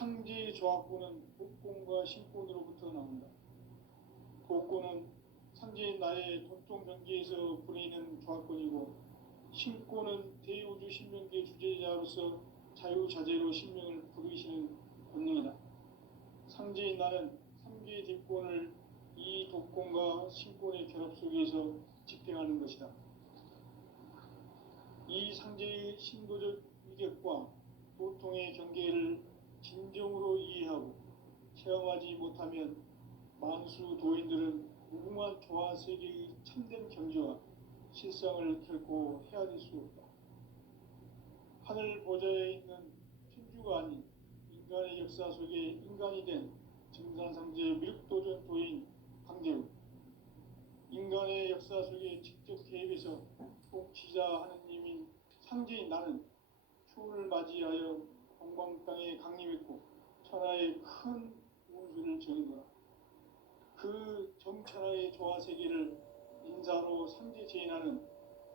상제의 조합구는 복권과 신권으로부터 나온다. 복권은 상제의 나의 독종 경계에서 부리는 조합권이고, 신권은 대우주 신명기의 주제자로서 자유자재로 신명을 부르시는 권능이다. 상제의 나는 3개의 뒷권을 이 독권과 신권의 결합 속에서 집행하는 것이다. 이 상제의 신도적 위격과 도통의 경계를 진정으로 이해하고 체험하지 못하면 만수 도인들은 무궁한 조화 세계의 참된 경지와 실상을 결코 헤아릴 수 없다. 하늘 보좌에 있는 천주가 아닌 인간의 역사 속에 인간이 된 증산상제 미륵도전 도인 강재우, 인간의 역사 속에 직접 개입해서 통치자 하느님인 상제인 나는 추운을 맞이하여 동방 땅에 강림했고 천하의 큰 운수를 정인노라. 그 정천하의 조화세계를 인사로 상제 제인하는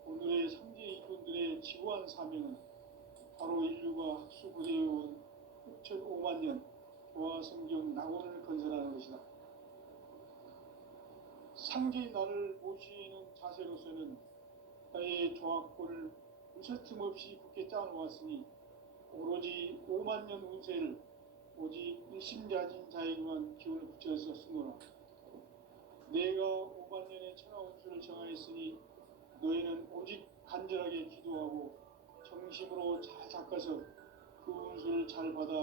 오늘의 상제 이분들의 지구한 사명은 바로 인류가 학수고대해온 6,500만 년 조화성경 낙원을 건설하는 것이다. 상제의 나를 모시는 자세로서는 나의 조합권을 무설틈 없이 굳게 짜놓았으니 오로지 5만 년 운세를 오직 일심자진 자에게만 기운을 붙여서 쓰노라. 내가 5만 년의 천하 운수를 정하였으니 너희는 오직 간절하게 기도하고 정심으로 잘 닦아서 그 운수를 잘 받아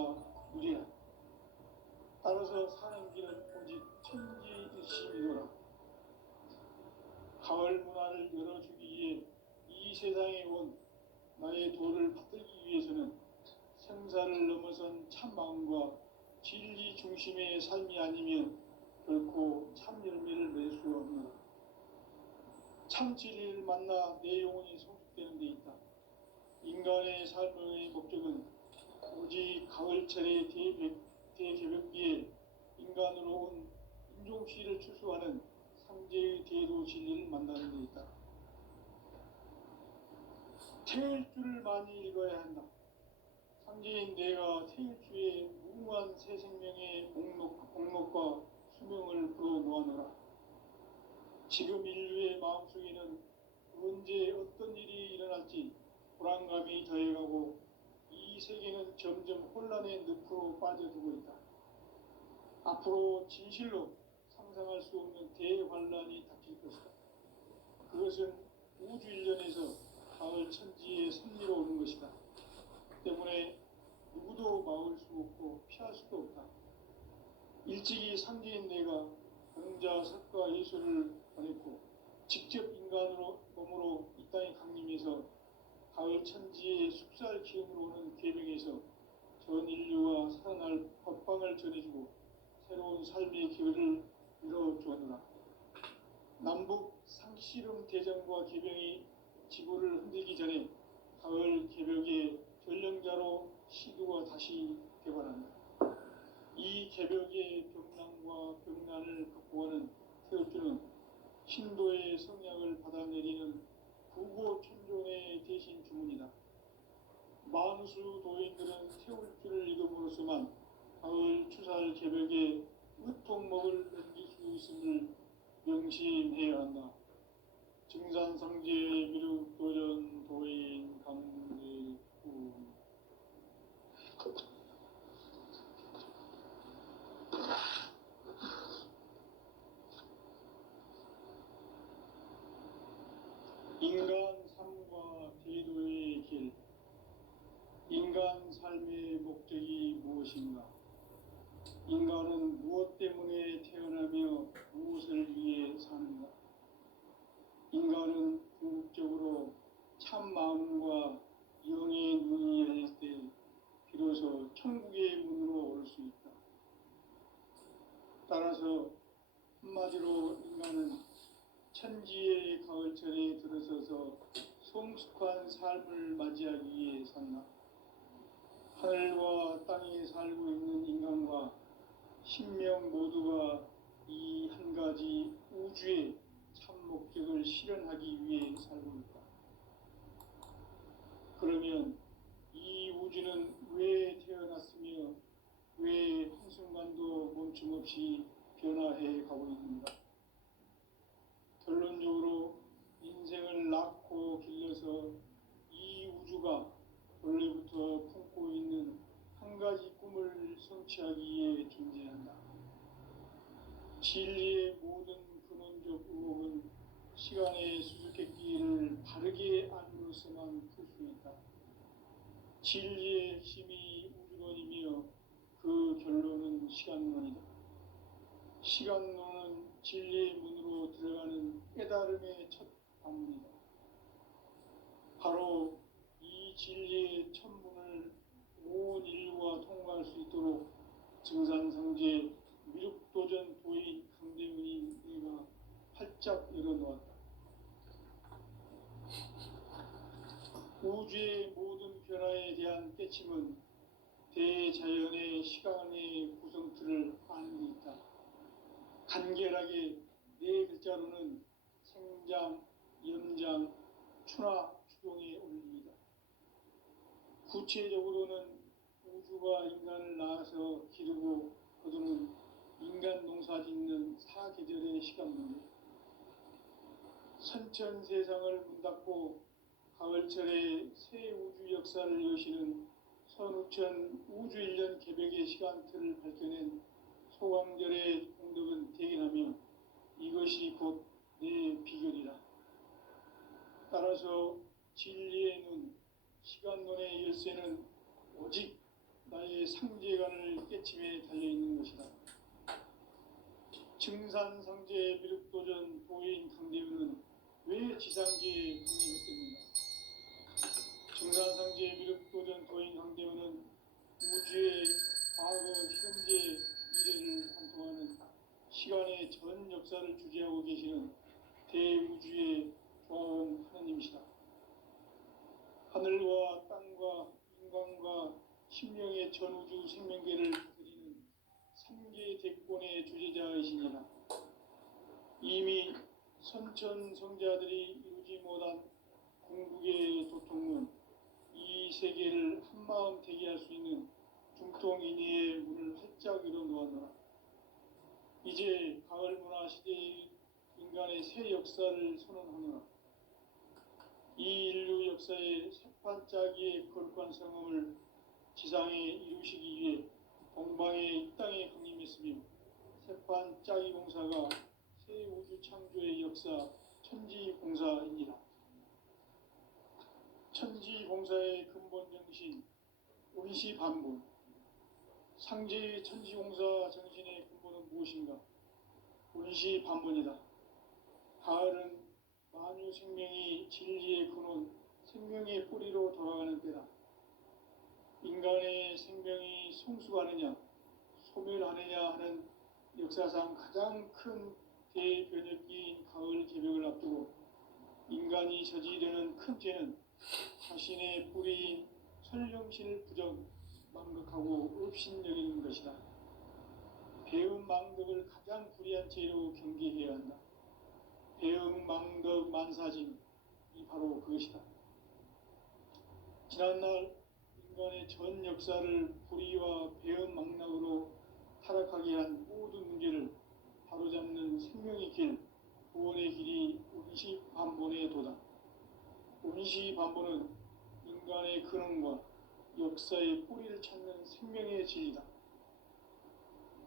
누리라. 따라서 사는 길은 오직 천지일심이노라. 가을 문화를 열어주기 위해 이 세상에 온 나의 도를 받들기 위해서는 생사를 넘어선 참 마음과 진리 중심의 삶이 아니면 결코 참 열매를 맺을 수 없노라. 참 진리를 만나 내 영혼이 성숙되는 데 있다. 인간의 삶의 목적은 오직 가을철의 대개벽기에 인간으로 온 인종시를 추수하는 상제의 대도 진리를 만나는 데 있다. 태일주를 많이 읽어야 한다. 상제인 내가 태일주의 무궁한 새 생명의 목록과 수명을 불어놓아노라. 지금 인류의 마음속에는 언제 어떤 일이 일어날지 불안감이 더해가고 이 세계는 점점 혼란의 늪으로 빠져들고 있다. 앞으로 진실로 상상할 수 없는 대환란이 닥칠 것이다. 그것은 우주 일련에서 가을 천지의 섭리로 오는 것이다. 때문에 누구도 막을 수 없고 피할 수도 없다. 일찍이 상제인 내가 공자, 석가, 예수를 보냈고 직접 인간으로 몸으로 이 땅에 강림해서 가을 천지의 숙살 기운으로 오는 계명에서 전 인류가 살아날 법방을 전해주고 새로운 삶의 기회를 이뤄주었노라. 남북 상씨름 대전과 개병이 지구를 흔들기 전에 가을 개벽의 전령자로 시두가 다시 개발한다. 이 개벽의 병난과 병난을 극복하는 태울주는 신도의 성약을 받아내리는 구고천존의 대신 주문이다. 만수 도인들은 태울주를 읽음으로써만 가을 추살 개벽에 으통목을 넘길 수 있음을 명심해야 한다. 증산상제 미륵도전 도인 강제구. 인간 삶과 제도의 길. 인간 삶의 목적이 무엇인가? 인간은 무엇 때문에 태어나며 무엇을 위해 사는가? 인간은 궁극적으로 참 마음과 영의 눈이 열릴 때 비로소 천국의 문으로 올 수 있다. 따라서 한마디로 인간은 천지의 가을철에 들어서서 성숙한 삶을 맞이하기 위해 산다. 하늘과 땅에 살고 있는 인간과 신명 모두가 이 한 가지 우주의 참 목적을 실현하기 위해 살고 있다. 그러면 이 우주는 왜 태어났으며 한순간도 멈춤없이 변화해 가고 있습니다. 결론적으로 인생을 낳고 길러서 이 우주가 원래부터 품고 있는 한 가지 꿈을 성취하기 위해 존재한다. 진리의 모든 근원적 의혹은 시간의 수수께끼를 바르게 안으로서만 풀 수 있다. 진리의 핵심이 우주론이며 그 결론은 시간론이다. 시간론은 진리의 문으로 들어가는 깨달음의 첫 방문이다. 바로 이 진리의 첫 문을 온 인류가 통과할 수 있도록 증산상제 미륵도전 도인 강대훈이 내가 활짝 열어놓았다. 우주의 모든 변화에 대한 깨침은 대자연의 시간의 구성틀을 아는 데 있다. 간결하게 네 글자로는 생장, 연장, 추나 추동에 올립니다. 구체적으로는 우주가 인간을 낳아서 기르고 거두는 인간 농사 짓는 사계절의 시간 문제, 선천 세상을 문 닫고 가을철에 새 우주 역사를 여시는 선우천 우주 1년 개벽의 시간틀을 밝혀낸 소강절의 공덕은 대견하며 이것이 곧 내 비결이라. 따라서 진리의 눈, 시간론의 열쇠는 오직 나의 상제관을 깨침에 달려있는 것이다. 증산상제 미륵도전 도인 강대훈은 왜 지상계에 강림했겠는가? 증산상제 미륵도전 도인 강대훈은 우주의 과거, 현재, 미래를 관통하는 시간의 전 역사를 주재하고 계시는 대우주의 조화원 하느님이시다. 하늘과 땅과 인간과 심령의 전우주 생명계를 다스리는 삼계 대권의 주재자이시니라. 이미 선천 성자들이 이루지 못한 궁극의 도통문, 이 세계를 한마음 되게 할 수 있는 중통인의의 문을 활짝 열어놓았노라. 이제 가을 문화 시대의 인간의 새 역사를 선언하노라. 이 인류 역사의 새반짝이의 거룩한 성음을 지상에 이루시기 위해 동방의 이 땅에 강림했으며 새반짝이 공사가 새 우주 창조의 역사 천지공사이니라. 천지공사의 근본 정신 운시반분, 상제의 천지공사 정신의 근본은 무엇인가? 운시반분이다. 가을은 만유 생명이 진리의 근원, 생명의 뿌리로 돌아가는 때다. 인간의 생명이 성숙하느냐, 소멸하느냐 하는 역사상 가장 큰 대변혁기인 가을 개벽을 앞두고 인간이 저지르는 큰 죄는 자신의 뿌리인 설령실 부정, 망극하고 업신여기는 것이다. 배음 망덕을 가장 불의한 죄로 경계해야 한다. 배음 망덕 만사진, 이 바로 그것이다. 지난날 인간의 전 역사를 불의와 배음 망락으로 타락하게 한 모든 문제를 바로잡는 생명의 길, 구원의 길이 운시반본의 도다. 운시반본은 인간의 근원과 역사의 뿌리를 찾는 생명의 진리다.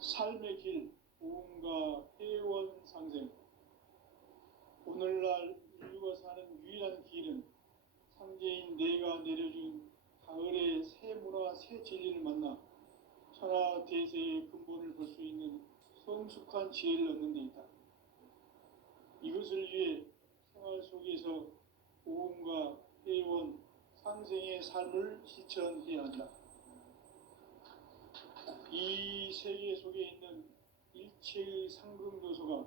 삶의 길, 보험과 회원 상생. 오늘날 인류가 사는 유일한 길은 상제인 내가 내려준 가을의 새 문화, 새 진리를 만나 천하 대세의 근본을 볼 수 있는 성숙한 지혜를 얻는 데 있다. 이것을 위해 생활 속에서 보험과 회원, 상생의 삶을 실천해야 한다. 이 세계 속에 있는 일체의 상승도소가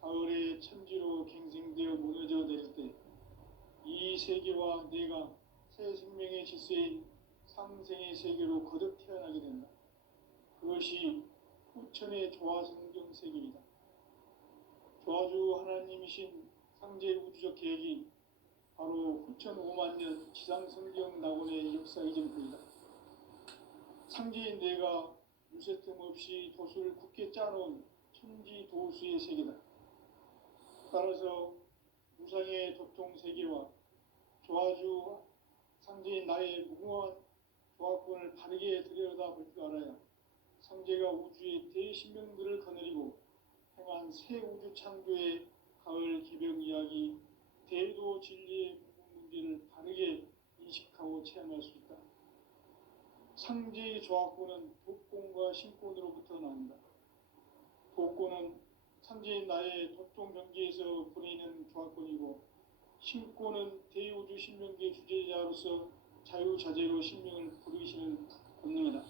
가을의 천지로 갱생되어 무너져 내릴 때 이 세계와 내가 새 생명의 질서인 상생의 세계로 거듭 태어나게 된다. 그것이 후천의 조화성경 세계이다. 조화주 하나님이신 상제 우주적 계획이 바로 후천 5만 년 지상성경 낙원의 역사 이전뿐이다. 상제인 내가 무쇠틈 없이 도수를 굳게 짜놓은 천지 도수의 세계다. 따라서 무상의 도통 세계와 조화주 상제인 나의 무궁한 조합권을 바르게 들여다볼 줄 알아야 상제가 우주의 대신명들을 거느리고 행한 새 우주 창조의 가을 기병 이야기, 대도 진리의 문제를 바르게 인식하고 체험할 수 있다. 상제의 조합권은 독권과 신권으로부터 나온다. 독권은 상제인 나의 도통 경계에서 보내는 조합권이고, 신권은 대우주 신명계 주제자로서 자유자재로 신명을 부르시는 권능이다.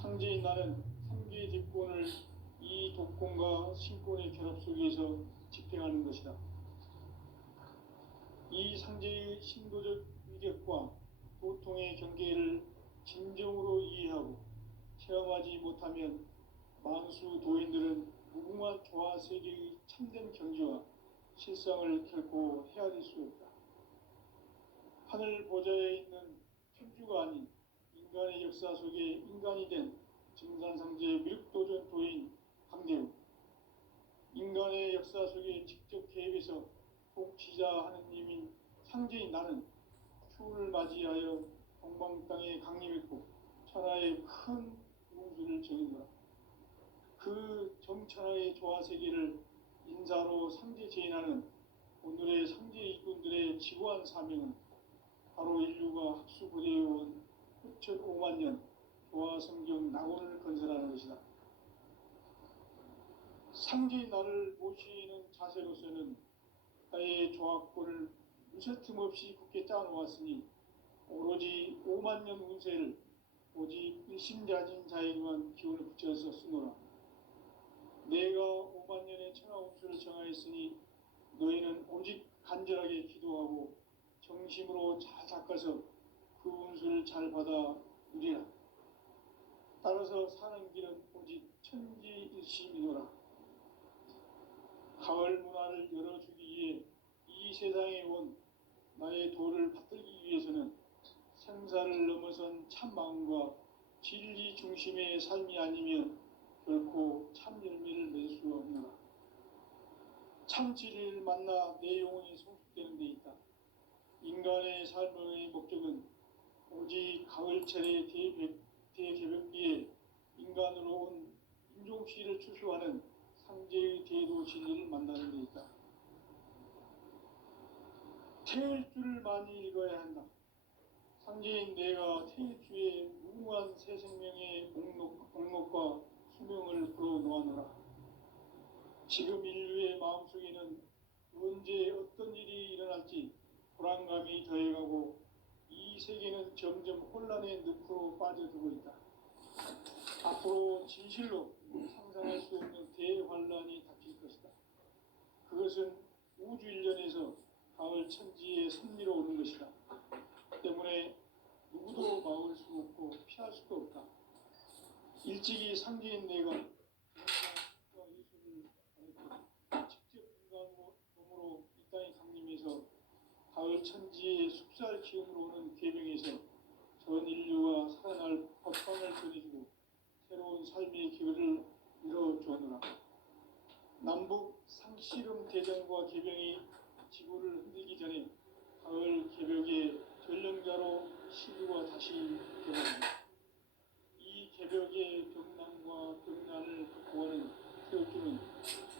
상제인 나는 상계의 뒷권을 이 독권과 신권의 결합 속에서 집행하는 것이다. 이 상제의 신도적 위격과 도통의 경계를 진정으로 이해하고 체험하지 못하면 만수 도인들은 무궁한 조화 세계의 참된 경지와 실상을 결코 헤아릴 수 없다. 하늘 보좌에 있는 천주가 아닌 인간의 역사 속에 인간이 된 증산상제 미륵도전 도인 강대우, 인간의 역사 속에 직접 개입해서 독지자 하느님인 상제인 나는 추운을 맞이하여 동방 땅에 강림했고 천하의 큰 운수를 정인노라. 그 정천하의 조화세계를 인사로 상제 제인하는 오늘의 상제 일꾼들의 지구한 사명은 바로 인류가 학수부대해온 9,500만 년 조화성경 낙원을 건설하는 것이다. 상제인 나를 모시는 자세로서는 나의 조합권을 무쇠틈 없이 굳게 짜놓았으니 오로지 5만 년 운세를 오직 일심자진 자에게만 기운을 붙여서 쓰노라. 내가 5만 년의 천하 운수를 정하였으니 너희는 오직 간절하게 기도하고 정심으로 잘 닦아서 그 운수를 잘 받아 누리라. 따라서 사는 길은 오직 천지일심이노라. 가을 문화를 열어주기 위해 이 세상에 온 나의 도를 받들기 위해서는 생사를 넘어선 참 마음과 진리 중심의 삶이 아니면 결코 참 열매를 맺을 수 없노라. 참 진리를 만나 내 영혼이 성숙되는 데 있다. 인간의 삶의 목적은 오직 가을철의 대개벽기에 인간으로 온 인종시를 추수하는 상제의 대도 진리를 만나는 데 있다. 태일주를 많이 읽어야 한다. 상제인 내가 태일주의 무궁한 새 생명의 목록과 수명을 불어놓아노라. 지금 인류의 마음속에는 언제 어떤 일이 일어날지 불안감이 더해가고 이 세계는 점점 혼란의 늪으로 빠져들고 있다. 앞으로 진실로 상상할 수 없는 대환란이 닥칠 것이다. 그것은 우주 일련에서 가을 천지의 섭리로 오는 것이다. 때문에 누구도 막을 수 없고 피할 수도 없다. 일찍이 상제인 내가 인간과 예수를 가르쳐 직접 인간 몸으로 이 땅에 강림해서 가을 천지의 숙살 기운으로 오는 계명에서 전 인류가 살아날 법방을 전해주고 새로운 삶의 기회를 이뤄주었노라. 남북 상씨름 대전과 계병이 지구를 흔들기 전에 가을 개벽의 전령자로 시류가 다시 개방한다. 이 개벽의 병난과 병난을 극복하는 태극기는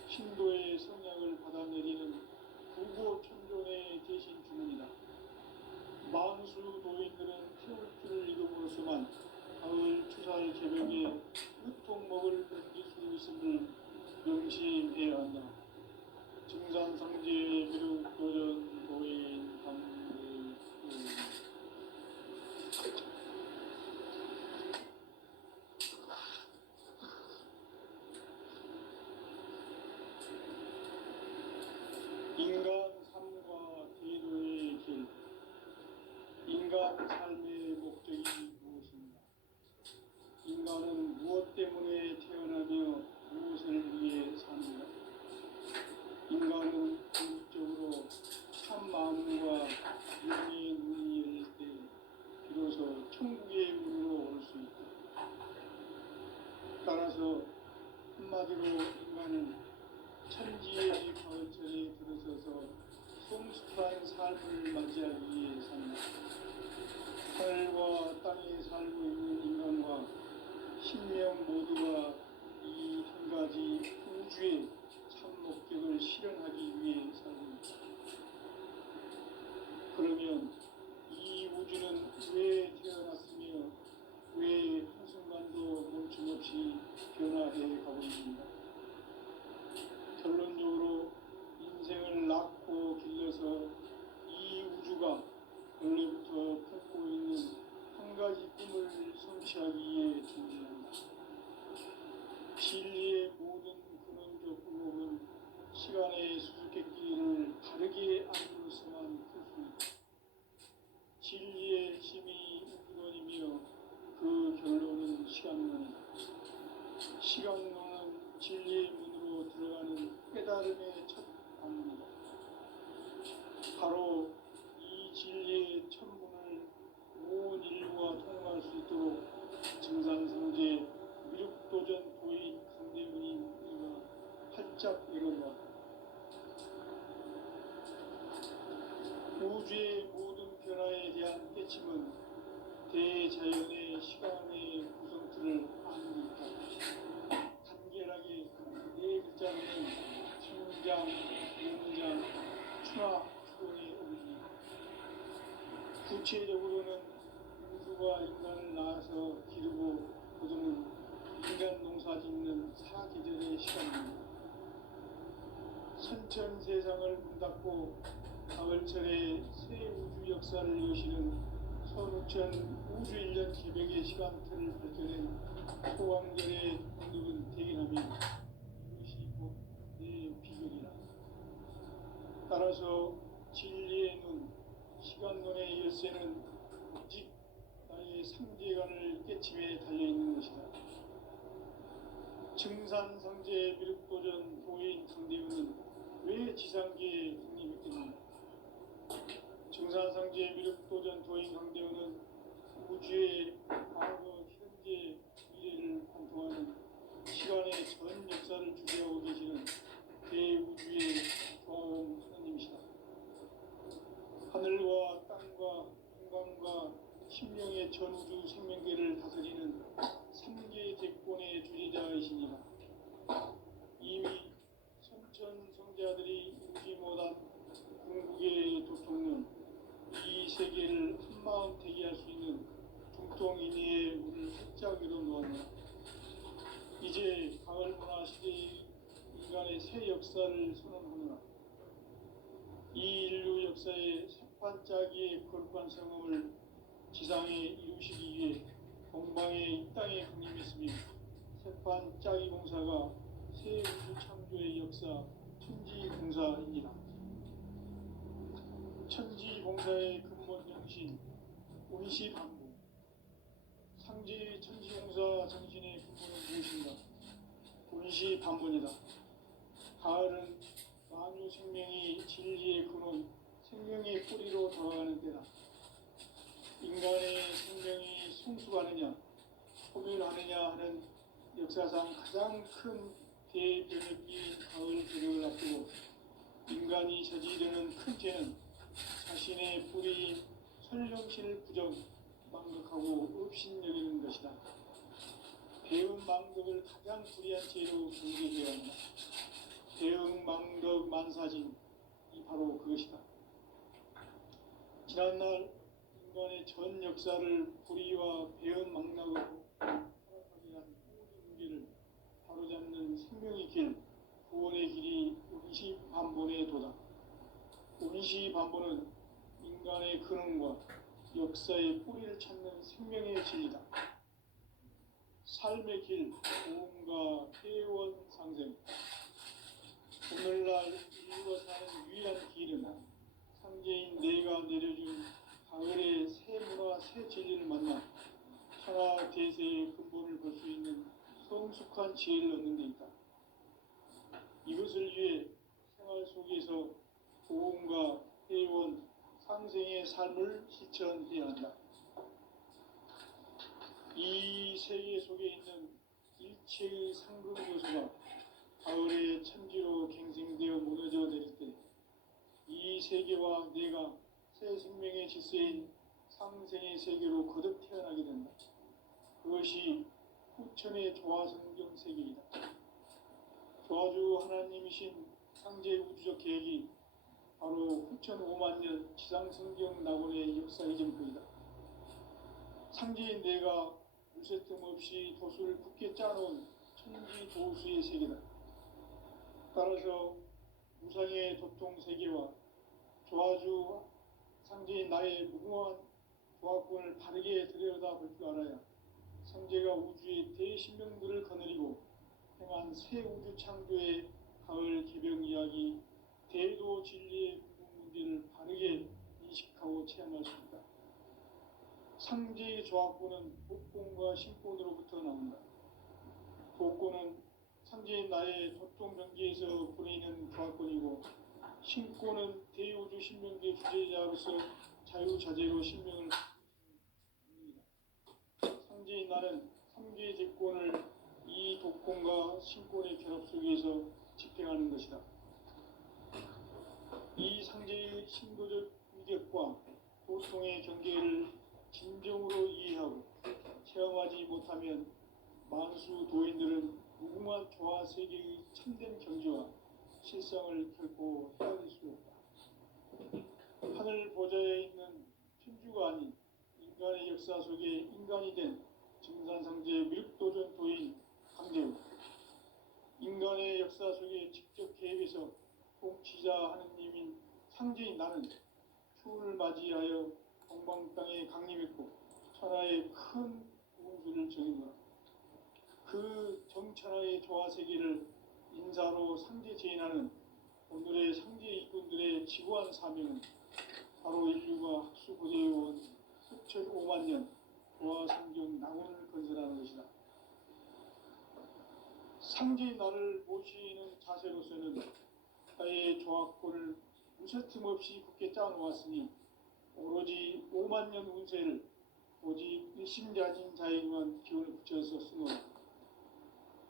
신도의 성약을 받아내리는 구고천존의 대신 주문이다. 만수 도인들은 태울주를 읽음으로써만 가을 추살 개벽의 유통목을 견딜 수 있음을 명심해야 한다. 증산상제의 미륵도전 도인 강대우. 따라서 한마디로 인간은 천지의 가을철에 들어서서 성숙한 삶을 맞이하기 위해 산다. 하늘과 땅에 살고 있는 인간과 신명 모두가 이 한 가지 우주의 참 목적을 실현하기 위해 살고 있다. 그러면 이 우주는 왜 태어났으며 왜 한순간도 멈춤없이 변화해 가고 있는가? 결론적으로 인생을 낳고 길러서 이 우주가 원래부터 품고 있는 한 가지 꿈을 성취하기 위해 존재한다. 진리의 모든 근원적 의혹은 시간의 수수께끼를 다르게 안으로서만 풀 수 있다. 진리의 힘이 우주론이며 그 결론은 시간론이다. 시간론은 진리의 문으로 들어가는 깨달음의 첫 방문이다. 바로 이 진리의 첫 문을 온 인류가 통과할 수 있도록 증산성제 미륵도전 도인 강대훈이가 활짝 열어놓았다. 우주의 모든 변화에 대한 깨침은 대자연의 시간의 구성틀을 아는 있다. 간결하게 네 글자로는 성장, 연장, 추나 추동의 의미입니다. 구체적으로는 우주가 인간을 낳아서 기르고 거두는 인간 농사 짓는 사계절의 시간입니다. 선천 세상을 문 닫고 가을철에 새 우주 역사를 여시는 선우천 우주 1년 기백의 시간틀을 밝혀낸 소강절의 공덕은 대견하며 이것이 곧 내 비결이라. 따라서 진리의 눈, 시간론의 열쇠는 오직 나의 상제관을 깨침에 달려있는 것이다. 증산상제 미륵도전 도인 강대훈은 왜 지상계에 독립했겠는가? 증산상제 미륵도전 도인 강대훈은 우주의 과거, 현재, 미래를 관통하는 시간의 전 역사를 주재하고 계시는 대우주의 조아원 하나님이시다. 하늘과 땅과 인간과 신명의 전우주 생명계를 다스리는 3계 대권의 주재자이시니라. 이미 선천 성자들이 울지 못한 궁극의 도통론, 이 세계를 한마음 대기할 수 있는 중통인의의 문을 활짝 열어놓았노라. 이제 가을 문화 시대의 인간의 새 역사를 선언하노라. 이 인류 역사의 새판짜기의 거룩한 성음을 지상에 이루시기 위해 동방에 이 땅에 강림했으며 새판짜기 공사가 새 우주 창조의 역사 천지공사입니다. 천지공사의 근본 정신 운시반복. 상제 천지공사 정신의 근본은 무엇인가? 운시반복이다. 가을은 만유 생명이 진리의 근원, 생명의 뿌리로 돌아가는 때다. 인간의 생명이 성숙하느냐, 소멸하느냐 하는 역사상 가장 큰 대변혁기인 가을 저녁을 앞두고 인간이 저지르는 큰 죄는 자신의 뿌리인 설령신을 부정, 망각하고 업신여기는 것이다. 배은 망덕을 가장 불의한 죄로 경계해야 한다. 배은 망덕 만사진, 이 바로 그것이다. 지난날 인간의 전 역사를 불의와 배은 망락으로 타락하게 한 모든 문제를 바로잡는 생명의 길, 구원의 길이 운시반본의 도다. 운시반본은 인간의 근원과 역사의 뿌리를 찾는 생명의 진리다. 삶의 길, 보험과 회원 상생. 오늘날 인류가 사는 유일한 길은 상제인 내가 내려준 가을의 새 문화, 새 진리를 만나 천하 대세의 근본을 볼 수 있는 성숙한 지혜를 얻는 데 있다. 이것을 위해 생활 속에서 보험과 회원, 상생의 삶을 실천해야 한다. 이 세계 속에 있는 일체의 상급 요소가 가을의 천지로 갱생되어 무너져 내릴 때 이 세계와 내가 새 생명의 질서인 상생의 세계로 거듭 태어나게 된다. 그것이 후천의 조화성경 세계이다. 조화주 하나님이신 창제 우주적 계획이 바로 후천 5만 년 지상성경 낙원의 역사의 전부이다. 상제인 내가 무쇠 틈 없이 도수를 굳게 짜놓은 천지 도수의 세계다. 따라서 우상의 도통 세계와 조화주 상제인 나의 무궁한 조화권을 바르게 들여다볼 줄 알아야 성제가 우주의 대신명들을 거느리고 행한 새 우주 창조의 가을 개병 이야기 대도 진리의 문제를 바르게 인식하고 체험할 수 있다. 상제의 조화권은 복권과 신권으로부터 나온다. 복권은 상제인 나의 도통 경계에서 보내는 조화권이고, 신권은 대우주 신명계 주제자로서 자유자재로 신명을 합니다. 상제인 나는 3개의 제권을 이 독권과 신권의 결합 속에서 집행하는 것이다. 이 상제의 신도적 위력과 도통의 경계를 진정으로 이해하고 체험하지 못하면 만수 도인들은 무궁한 조화 세계의 참된 경지와 실상을 결코 헤아릴 수 없다. 하늘 보좌에 있는 천주가 아닌 인간의 역사 속에 인간이 된 증산상제의 미륵도전 도인 강제우, 인간의 역사 속에 직접 개입해서 통치자 하느님인 상제인 나는 추운을 맞이하여 동방 땅에 강림했고 천하의 큰 우주를 정했노라. 그 정천하의 조화세계를 인사로 상제 제인하는 오늘의 상제 일꾼들의 지구한 사명은 바로 인류가 학수고대해온 수천 5만 년 조화성경 낙원을 건설하는 것이다. 상제인 나를 모시는 자세로서는 나의 조화권을 무쇠틈 없이 굳게 짜놓았으니 오로지 5만 년 운세를 오직 일심자진 자에게만 기운을 붙여서 쓰노라.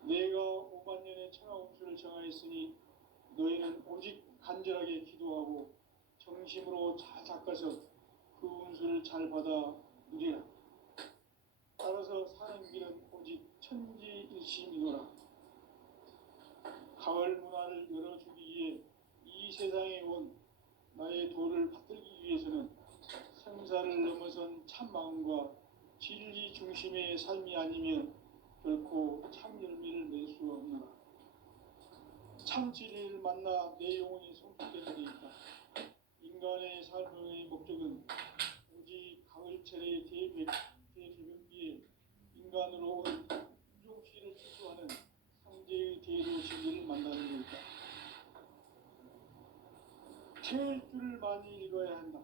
내가 5만 년의 천하 운수를 정하였으니 너희는 오직 간절하게 기도하고 정심으로 잘 닦아서 그 운수를 잘 받아 누리라. 따라서 사는 길은 오직 천지일심이노라. 가을 문화를 열어주기 위해 이 세상에 온 나의 도를 받들기 위해서는 생사를 넘어선 참 마음과 진리 중심의 삶이 아니면 결코 참 열매를 낼 수 없노라. 참 진리를 만나 내 영혼이 성숙되는 데 있다. 인간의 삶의 목적은 오직 가을철의 대개병기에 인간으로 온 인종시를 추구하는 상제의 대도 진리를 만나는 데 있다. 태일주를 많이 읽어야 한다.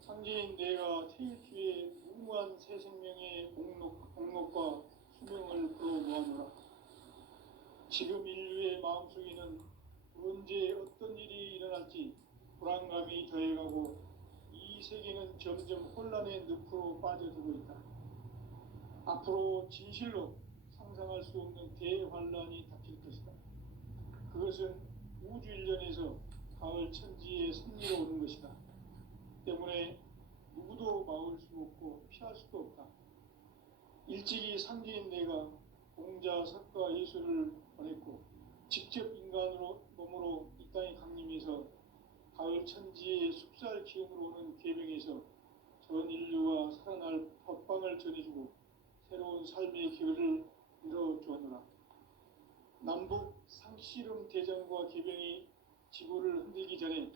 상제인 내가 태일주의 무궁한 새 생명의 공록과 수명을 풀어 모아노라. 지금 인류의 마음속에는 언제 어떤 일이 일어날지 불안감이 더해가고 이 세계는 점점 혼란의 늪으로 빠져들고 있다. 앞으로 진실로 상상할 수 없는 대환란이 닥칠 것이다. 그것은 우주 일련에서 가을 천지의 승리로 오는 것이다. 때문에 누구도 막을 수 없고 피할 수도 없다. 일찍이 상제인 내가 공자, 석가, 예수를 보냈고 직접 인간으로 몸으로 이 땅에 강림해서 가을 천지의 숲살 기운으로 오는 계명에서 전 인류와 살아날 법방을 전해주고 새로운 삶의 기회를 이뤄주었노라. 남북 상씨름 대전과 개병이 지구를 흔들기 전에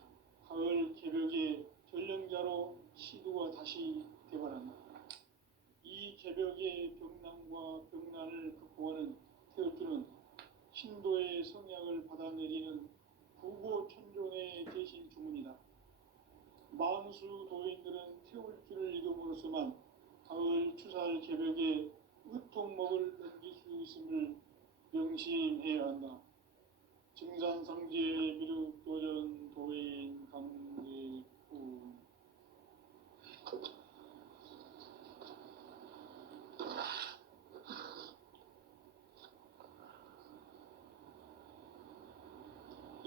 가을 개벽의 전령자로 시두가 다시 되어난다. 이 개벽의 병난과 병난을 극복하는 태울주는 신도의 성약을 받아내리는 구고천존의 대신 주문이다. 만수 도인들은 태울주를 읽음으로써만 가을 추살 개벽의 으통목을 넘길 수 있음을 명심해야 한다. 증산상제 미륵도전 도인 강제구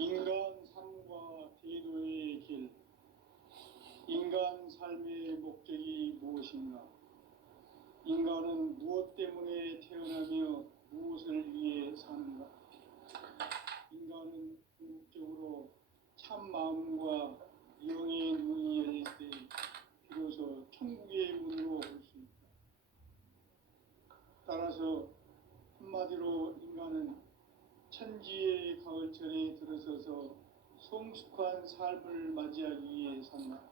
인간 삶과 대도의 길, 인간 삶의 목적이 무엇인가? 인간은 무엇 때문에 태어나며 무엇을 위해 사는가? 인간은 궁극적으로 참 마음과 영의 눈이 열릴 때 비로소 천국의 문으로 올 수 있다. 따라서 한마디로 인간은 천지의 가을철에 들어서서 성숙한 삶을 맞이하기 위해 산다.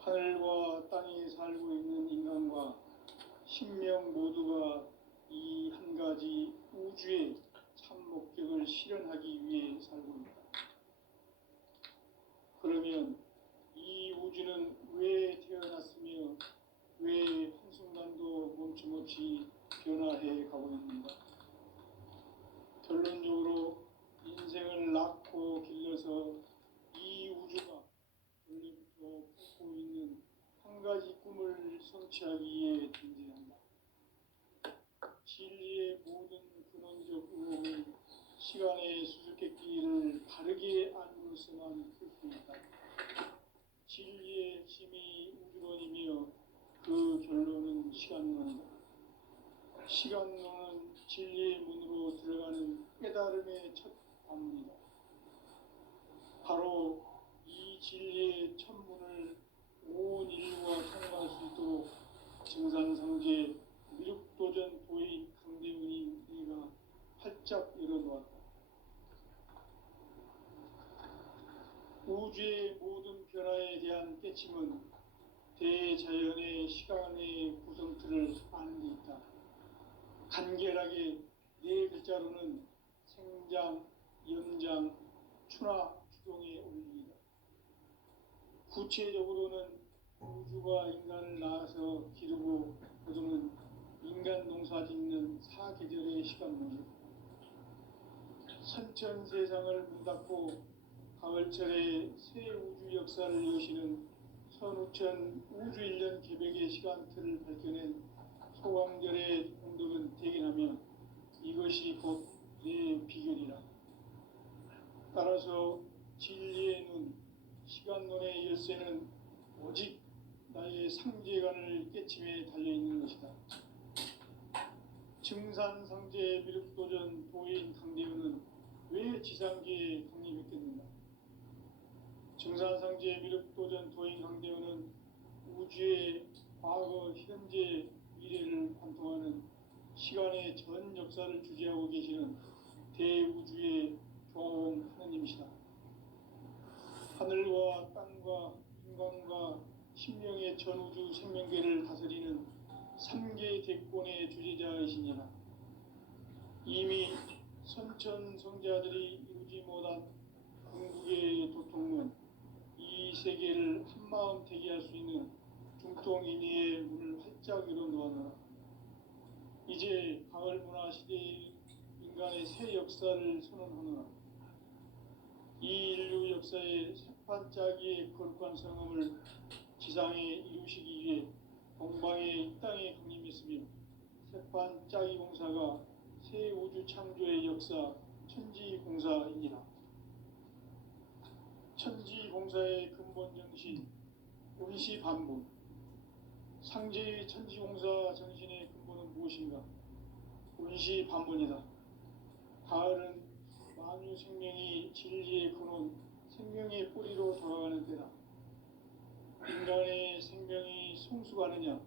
하늘과 땅에 살고 있는 인간과 신명 모두가 이 한 가지 우주의 참 목적을 실현하기 위해 살고 있다. 그러면 이 우주는 왜 태어났으며 왜 한순간도 멈춤없이 변화해 가고 있는가? 결론적으로 인생을 낳고 길러서 이 우주가 원래부터 품고 있는 한 가지 꿈을 성취하기 위해 존재한다. 진리의 모든 근원적 의혹은 시간의 수수께끼를 바르게 알므로서만 풀 수 있다. 진리의 핵심이 우주론이며 그 결론은 시간론이다. 시간론은 진리의 문으로 들어가는 깨달음의 첫 관문이다. 바로 이 진리의 첫 문을 온 인류가 통과할 수 있도록 증산상제 미륵도전 도인 강대훈이 이가 활짝 열어놓았다. 우주의 모든 변화에 대한 깨침은 대자연의 시간의 구성틀을 아는 데 있다. 간결하게 네 글자로는 생장, 연장, 추나 추동의 원리이다. 구체적으로는 우주가 인간을 낳아서 기르고 거두는 인간 농사 짓는 사계절의 시간론이다. 선천 세상을 문 닫고 가을철에 새 우주 역사를 여시는 선우천 우주 1년 개백의 시간틀을 밝혀낸 소강절의 공덕은 대견하며 이것이 곧 내 비결이라. 따라서 진리의 눈, 시간론의 열쇠는 오직 나의 상제관을 깨침에 달려있는 것이다. 증산상제 미륵도전 도인 강대훈은 왜 지상계에 강림했겠는가? 증산상제 미륵도전 도인 강대훈은 우주의 과거, 현재, 미래를 관통하는 시간의 전 역사를 주재하고 계시는 대우주의 교황 하느님이시다. 하늘과 땅과 인간과 신명의 전우주 생명계를 다스리는 3개 대권의 주재자이시니라. 이미 선천성자들이 이루지 못한 궁극의 도통문, 이 세계를 한마음 되게 할 수 있는 중통인의의 문을 활짝 열어놓아라. 이제 가을 문화 시대의 인간의 새 역사를 선언하노라. 이 인류 역사의 새판짜기의 거룩한 성음을 지상에 이루시기 위해 동방의 이 땅에 강림했으며 새판짜기 공사가 새 우주 창조의 역사 천지공사이니라. 천지공사의 근본 정신 운시반복. 상제의 천지공사 정신의 근본은 무엇인가? 운시반복이다. 가을은 만유 생명이 진리의 근원, 생명의 뿌리로 돌아가는 때다. 인간의 생명이 성숙하느냐,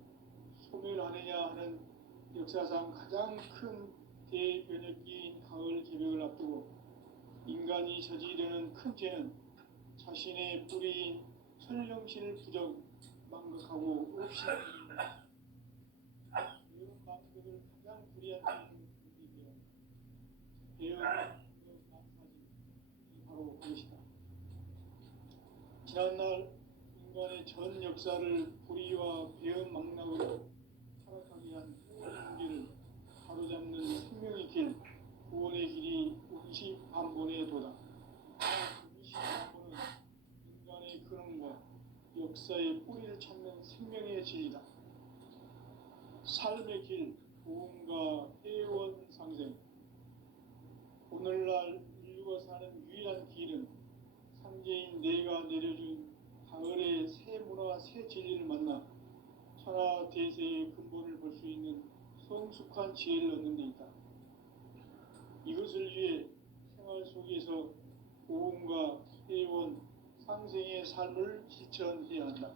소멸하느냐 하는 역사상 가장 큰 대변혁기인 가을 개벽을 앞두고 인간이 저지르는 큰 죄는 자신의 뿌리인 설령신을 부정, 망각하고 없이 배운 망각을 가장 불이한 죄는 배운 망사지 바로 그것이다. 지난날 인간의 전 역사를 불의와 배은 망락으로 타락하게 한 인계를 바로잡는 생명의 길, 구원의 길이 운시반본의 도다. 운시반본은 인간의 근원과 역사의 뿌리를 찾는 생명의 진리다. 삶의 길, 부흥과 회원 상생. 오늘날 인류 천주가 사는 유일한 길은 상제인 내가 내려준 가을의 새 문화 새 진리를 만나 천하 대세의 근본을 볼 수 있는 성숙한 지혜를 얻는 데 있다. 이것을 위해 생활 속에서 고음과 회원, 상생의 삶을 실천해야 한다.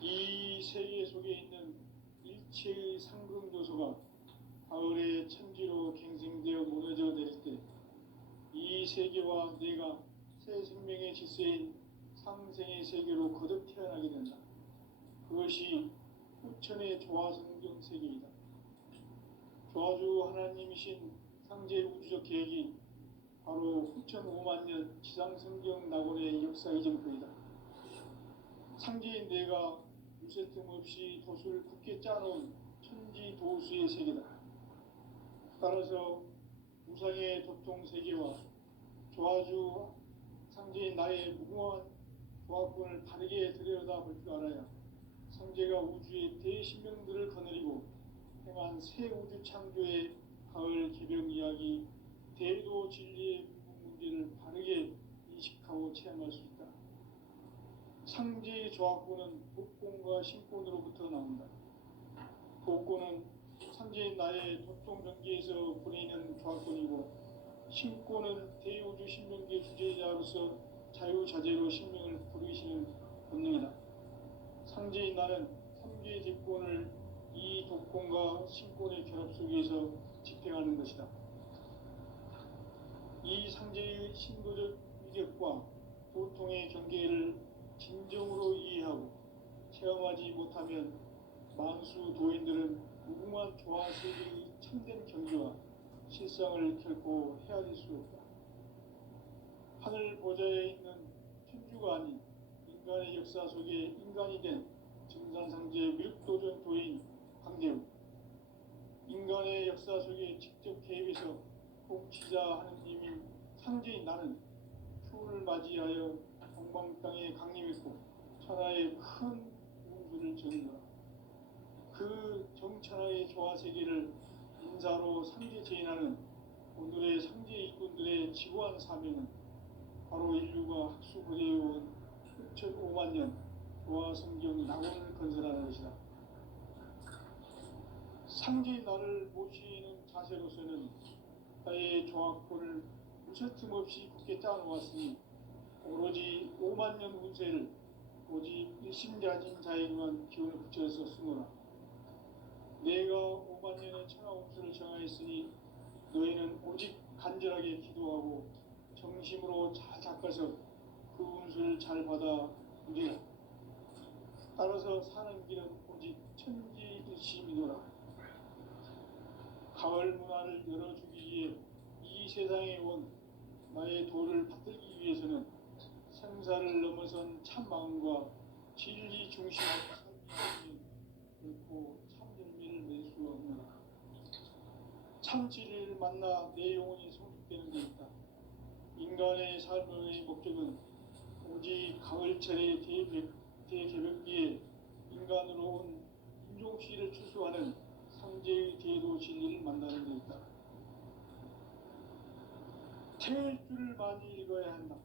이 세계 속에 있는 일체의 상승조소가 가을의 천지로 갱생되어 무너져 내릴 때 이 세계와 내가 새 생명의 질서인 상생의 세계로 거듭 태어나게 된다. 그것이 후천의 조화성경 세계이다. 조화주 하나님이신 상제 우주적 계획이 바로 후천 5만 년 지상성경 낙원의 역사 이정표이다. 상제인 내가 유세 틈 없이 도수를 굳게 짜놓은 천지 도수의 세계다. 따라서 우상의 도통 세계와 조화주 상제인 나의 무궁한 조화권을 바르게 들여다볼 줄 알아야 상제가 우주의 대신명들을 거느리고 행한 새 우주 창조의 가을 개벽 이야기 대도 진리의 문제를 바르게 인식하고 체험할 수 있다. 상제의 조화권은 복권과 신권으로부터 나온다. 복권은 상제인 나의 도통 경계에서 보내는 조화권이고 신권은 대우주 신명계 주제자로서 자유자재로 신명을 부르시는 본능이다. 상제인 나는 삼계의 제권을 이 독권과 신권의 결합 속에서 집행하는 것이다. 이 상제의 신도적 위력과 보통의 경계를 진정으로 이해하고 체험하지 못하면 만수 도인들은 무궁한 조화세계의 참된 경지와 실상을 결코 헤아릴 수 없다. 하늘 보좌에 있는 천주가 아닌 인간의 역사 속에 인간이 된 증산상제 미륵도전 도인 강대우, 인간의 역사 속에 직접 개입해서 통치자 하느님인 상제인 나는 추운을 맞이하여 동방 땅에 강림했고 천하의 큰 운수를 전하노라. 그 정천하의 조화세계를 인사로 상제 제인하는 오늘의 상제 일꾼들의 지구한 사명은 바로 인류가 학수고대해온 6,5만 년 조화성경 낙원을 건설하는 것이다. 상제의 나를 모시는 자세로서는 나의 조화권을 무쇠틈 없이 굳게 짜놓았으니 오로지 5만 년 운세를 오직 일심자진 자에게만 기운을 붙여서 쓰노라. 내가 5만 년의 천하 운수를 정하였으니 너희는 오직 간절하게 기도하고 정심으로 잘 닦아서 그 운수를 잘 받아 누리라. 따라서 사는 길은 오직 천지일심이노라. 가을 문화를 열어주기 위해 이 세상에 온 나의 도를 받들기 위해서는 생사를 넘어선 참마음과 진리 중심의 삶이 결코 참열매를 맺을 수 없노라. 참진리를 만나 내 영혼이 성숙되는 데 있다. 인간의 삶의 목적은 오직 가을철의 대개벽기에 인간으로 온 인종씨를 추수하는 상제의 대도 진리를 만나는 데 있다. 태일주를 많이 읽어야 한다.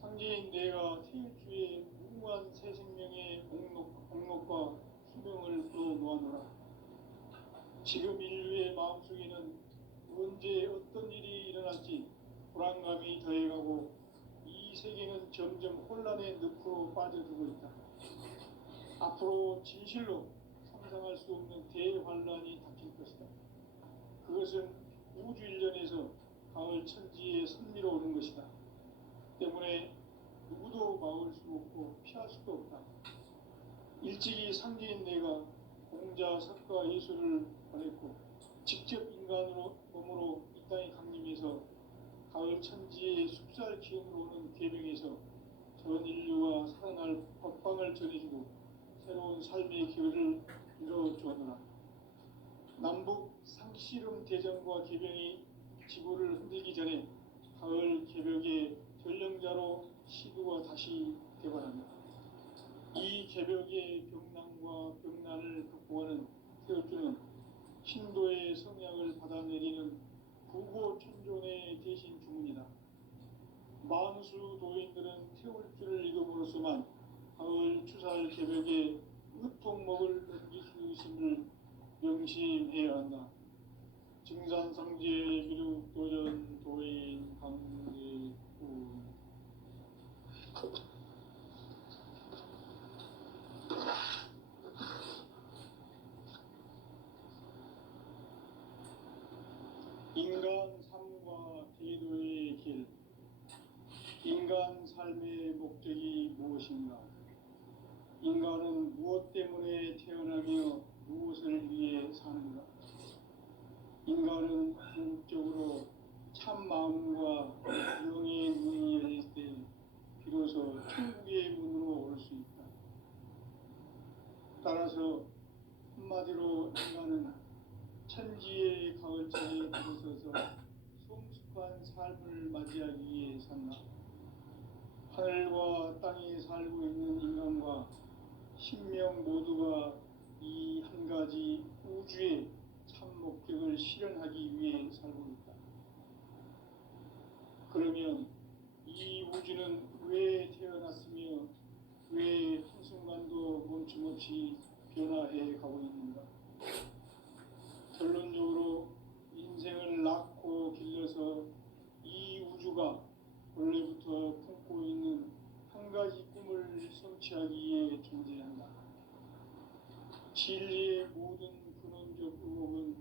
상제인 내가 태일주의 무궁한 새 생명의 목록과 수명을 풀어놓아노라. 지금 인류의 마음속에는 언제 어떤 일이 일어날지 불안감이 더해가고 이 세계는 점점 혼란의 늪으로 빠져들고 있다. 앞으로 진실로 상상할 수 없는 대환란이 닥칠 것이다. 그것은 우주 일련에서 가을 천지에 선미로 오는 것이다. 때문에 누구도 막을 수 없고 피할 수도 없다. 일찍이 상제인 내가 공자, 석가, 예수를 보냈고 직접 인간으로 몸으로 이 땅에 강림해서 가을 천지의 숲살 기운으로 오는 계명에서 전 인류와 살아날 법방을 전해주고 새로운 삶의 기회를 이뤄주었노라. 남북 상씨름 대전과 개병이 지구를 흔들기 전에 가을 개벽의 전령자로 시구가 다시 개발한다. 이 개벽의 병난과 병난을 극복하는 태엽주는 신도의 성향을 받아내리는 구고 천조 함으로써만 가을 추살 개벽에 으통목을 넘길 수 있음을 명심해야 한다. 증산상제 미륵 도전 도인 강대우. 인간 삶과 대도의 길. 인간 삶의 목적이 무엇인가? 인간은 무엇 때문에 태어나며 무엇을 위해 사는가? 인간은 궁극적으로 참 마음과 영의 문이 열릴 때 비로소 천국의 문으로 올 수 있다. 따라서 한마디로 인간은 천지의 가을철에 들어서서 성숙한 삶을 맞이하기 위해 산다. 하늘과 땅에 살고 있는 인간과 신명 모두가 이 한 가지 우주의 참 목적을 실현하기 위해 살고 있다. 그러면 이 우주는 왜 태어났으며 왜 한순간도 멈춤없이 변화해 가고 있는가? 결론적으로 인생을 낳고 길러서 이 우주가 원래부터 품고 있는 한 가지 꿈을 성취하기 위해 존재한다. 진리의 모든 근원적 의혹은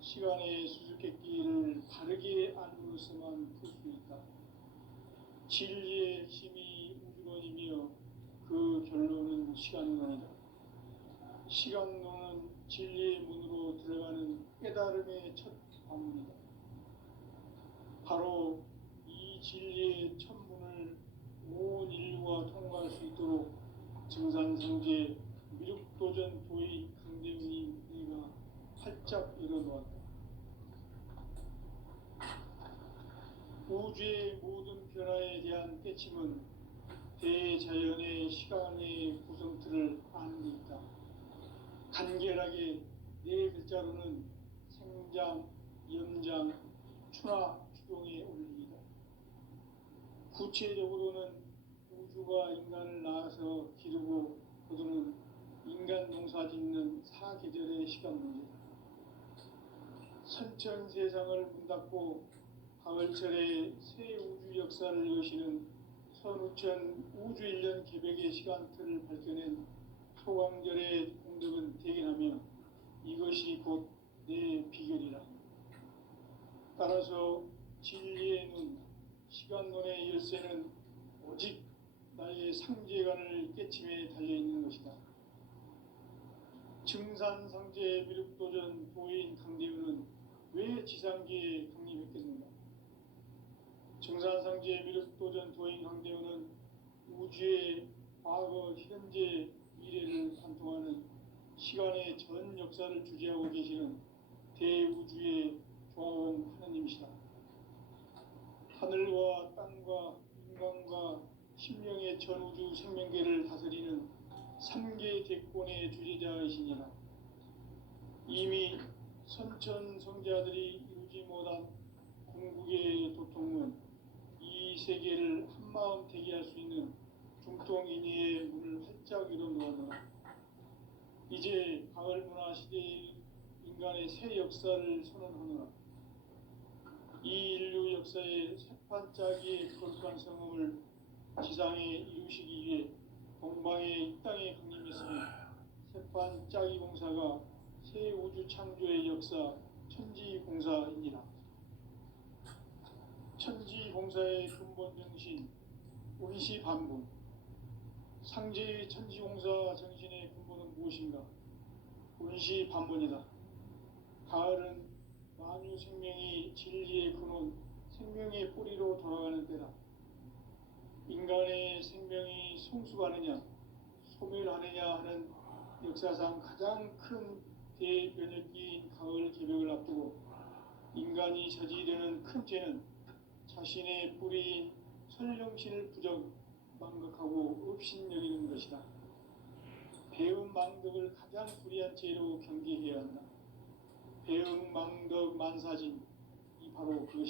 시간의 수수께끼를 바르게 알므로서만 풀 수 있다. 진리의 핵심이 우주론이며 그 결론은 시간론이다. 시간론은 진리의 문으로 들어가는 깨달음의 첫 관문이다. 바로 이 진리의 첫 문을 온 인류가 통과할 수 있도록 증산상제 미륵도전 도의 강대훈이 내가 활짝 열어놓았다. 우주의 모든 변화에 대한 깨침은 대자연의 시간의 구성틀을 아는 데 있다. 간결하게 네 글자로는 생장, 염장, 추나 추동의 원리이다. 구체적으로는 우주가 인간을 낳아서 기르고 거두는 인간 농사 짓는 사계절의 시간 문제다. 선천 세상을 문 닫고 가을철에 새 우주 역사를 여시는 선우천 우주 1년 개벽의 시간틀을 밝혀낸 소강절의 공덕은 대견하며 이것이 곧 내 비결이라. 따라서 진리의 눈, 시간론의 열쇠는 오직 나의 상제관을 깨침에 달려있는 것이다. 증산상제 미륵도전 도인 강대훈은 왜 지상계에 강림했겠는가? 증산상제 미륵도전 도인 강대훈은 우주의 과거, 현재, 미래를 관통하는 시간의 전 역사를 주재하고 계시는 대우주의 조화원 하느님이시다. 하늘과 땅과 인간과 신명의 전우주 생명계를 다스리는 3계 대권의 주재자이시니라. 이미 선천성자들이 이루지 못한 궁극의 도통은 이 세계를 한마음 되게 할 수 있는 중통인의의 문을 활짝 열어놓았노라. 이제 가을 문화 시대의 인간의 새 역사를 선언하노라. 이 인류 역사의 새판짜기의 거룩한 성음을 지상에 이루시기 위해 동방의 이 땅에 강림했으며 새판짜기 공사가 새 우주 창조의 역사 천지공사입니다. 천지공사의 근본 정신 운시반분. 상제의 천지공사 정신의 근본은 무엇인가? 운시반분이다. 가을은 만유 생명이 진리의 근원, 생명의 뿌리로 돌아가는 때다. 인간의 생명이 성숙하느냐, 소멸하느냐 하는 역사상 가장 큰 대변혁기인 가을 개벽을 앞두고 인간이 저지르는 큰 죄는 자신의 뿌리인 설령신을 망각하고 업신여기는 것이다. 배움 망덕을 가장 불의한 죄로 경계해야 한다. 배움 망덕 만사진, 이 바로 그것이다.